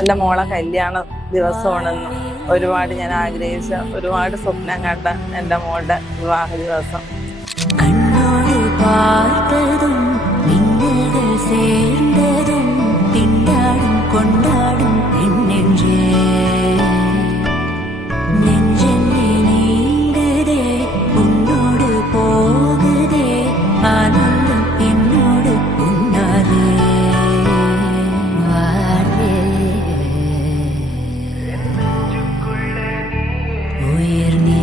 എൻ്റെ മോളെ കല്യാണ ദിവസമാണെന്ന് ഒരുപാട് ഞാൻ ആഗ്രഹിച്ച, ഒരുപാട് സ്വപ്നം കണ്ട എൻ്റെ മോളുടെ വിവാഹ ദിവസം. കണ്ണോട് പാർത്തതും മിന്നലുകൾ சேர்ந்ததுം തിണ്ടാടും കൊണ്ടാടും പെണ്ണെഞ്ചേ നെഞ്ചെന്നെ നീണ്ടതേ ഉന്നോട് പോകതേ ആനന്ദം എന്നോട് ഉണ്ണാതേ വാഴേ ഉയർ നീ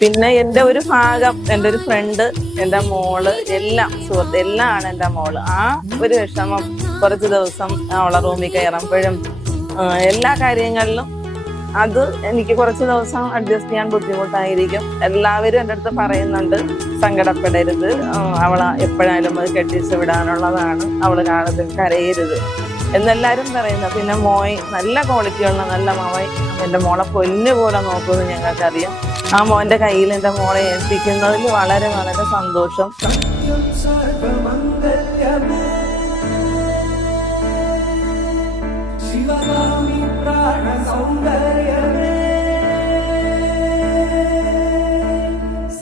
പിന്നെ എൻ്റെ ഒരു ഭാഗം, എൻ്റെ ഒരു ഫ്രണ്ട്, എൻ്റെ മോള്, എല്ലാം സുഹൃത്ത്, എല്ലാം ആണ് എൻ്റെ മോള്. ആ ഒരു വിഷമം കുറച്ച് ദിവസം അവളെ റൂമിൽ കയറുമ്പോഴും എല്ലാ കാര്യങ്ങളിലും അത് എനിക്ക് കുറച്ച് ദിവസം അഡ്ജസ്റ്റ് ചെയ്യാൻ ബുദ്ധിമുട്ടായിരിക്കും. എല്ലാവരും എൻ്റെ അടുത്ത് പറയുന്നുണ്ട്, സങ്കടപ്പെടരുത്, അവളെ എപ്പോഴായാലും അത് കെട്ടിച്ച് വിടാനുള്ളതാണ്, അവള് കാണുന്നത് കരയരുത് എന്നെല്ലാരും പറയുന്നത്. പിന്നെ മോയ് നല്ല ക്വാളിറ്റിയുള്ള നല്ല മോയ് എൻ്റെ മോളെ പൊന്നു പോലെ നോക്കുമെന്ന് ഞങ്ങൾക്കറിയാം. ആ മോന്റെ കയ്യിൽ എൻ്റെ മോളെ ഏൽപ്പിക്കുന്നതിൽ വളരെ വളരെ സന്തോഷം.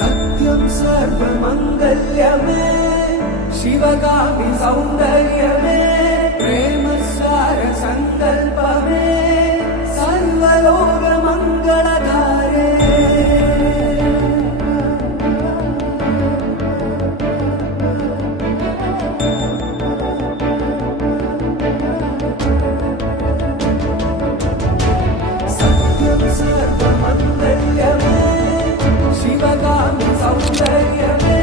സത്യം സർവമംഗല്യമേ ശിവഗാമി സൗന്ദര്യമേ പ്രേമസാര സങ്കൽപമേ സർവലോക മംഗളധാരേ. സത്യം സർവമംഗല്യമേ ശിവഗാമി സൗന്ദര്യമേ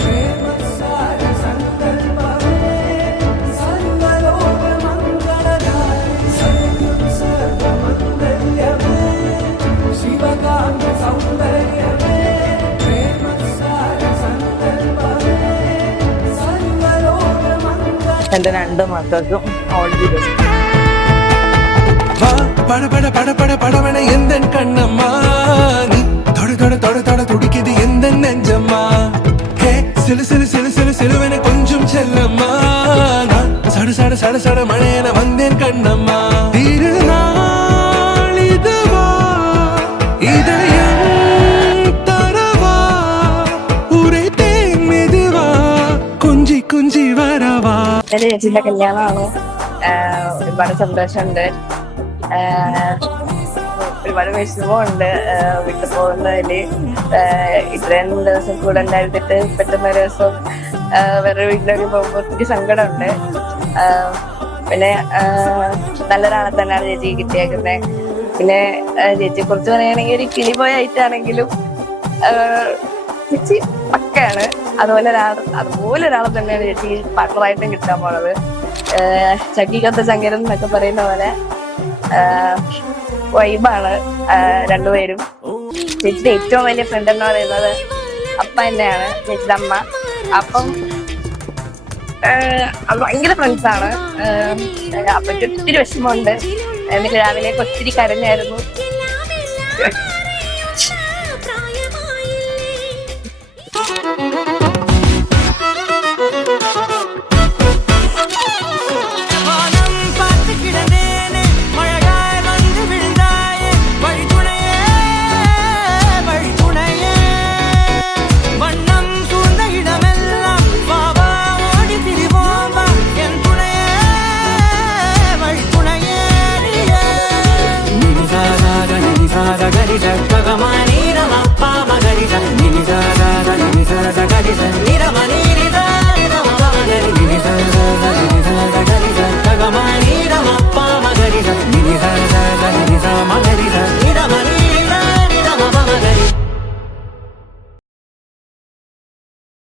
പ്രേമസാര സങ്കൽപമേ സർവലോക മംഗളധാരേ. സത്യം സർവമംഗല്യമേ ശിവഗാമി സൗന്ദര്യമേ പ്രേമസാര സങ്കൽപമേ സർവലോക മംഗള. എൻ്റെ 2 മക്കൾക്കും ഓൾ ദി ബെസ്റ്റ്. பட பட பட பட படவன எந்த கண்ணம்மா நீ தொட தொட தொட தொட துடிக்குது எந்த நெஞ்சம்மா ஹே சிலு சிலு சிலு சிலு சிலுவன கொஞ்சம் செல்லம்மா நான் சட சட சட சட மழையன வந்தேன் கண்ணம்மா திருநாள் இதுவா இதயம் தரவா உரைத்தேன் மெதுவா குஞ்சி குஞ்சி வரவா. എൻ്റെ ചേച്ചിൻ്റെ കല്യാണമാണ്. ഒരുപാട് സന്തോഷമുണ്ട്, ഒരുപാട് വിഷമമുണ്ട് വിട്ടു പോകുന്നതില്. ഇത്രയും ദിവസം കൂടെ ഉണ്ടായിരുന്നിട്ട് പെട്ടെന്ന് ഒരു ദിവസം വേറെ വീട്ടിലേക്ക് പോകുമ്പോൾ ഒത്തിരി സങ്കടമുണ്ട്. പിന്നെ നല്ലൊരാളെ തന്നെയാണ് ചേച്ചി കിട്ടിയേക്കുന്നത്. പിന്നെ ചേച്ചിയെ കുറിച്ച് പറയുകയാണെങ്കിൽ ഒരു കിളി പോയ ആയിട്ടാണെങ്കിലും ചേച്ചി പക്കയാണ്. അതുപോലെ ഒരാളെ തന്നെയാണ് ചേച്ചി പാർട്ണറായിട്ടും കിട്ടാൻ പോണത്. ചക്കിക്കത്ത ചങ്കരൻ എന്നൊക്കെ പറയുന്ന പോലെ വൈബാണ് രണ്ടുപേരും. ചേച്ചിയുടെ ഏറ്റവും വലിയ ഫ്രണ്ട് എന്ന് പറയുന്നത് അപ്പ തന്നെയാണ്, ചേച്ചിയുടെ അമ്മ. അപ്പം ഭയങ്കര ഫ്രണ്ട്സാണ്. അപ്പയ്ക്ക് ഒത്തിരി വിഷമമുണ്ട്. എന്നിട്ട് രാവിലേക്ക് ഒത്തിരി കരഞ്ഞായിരുന്നു.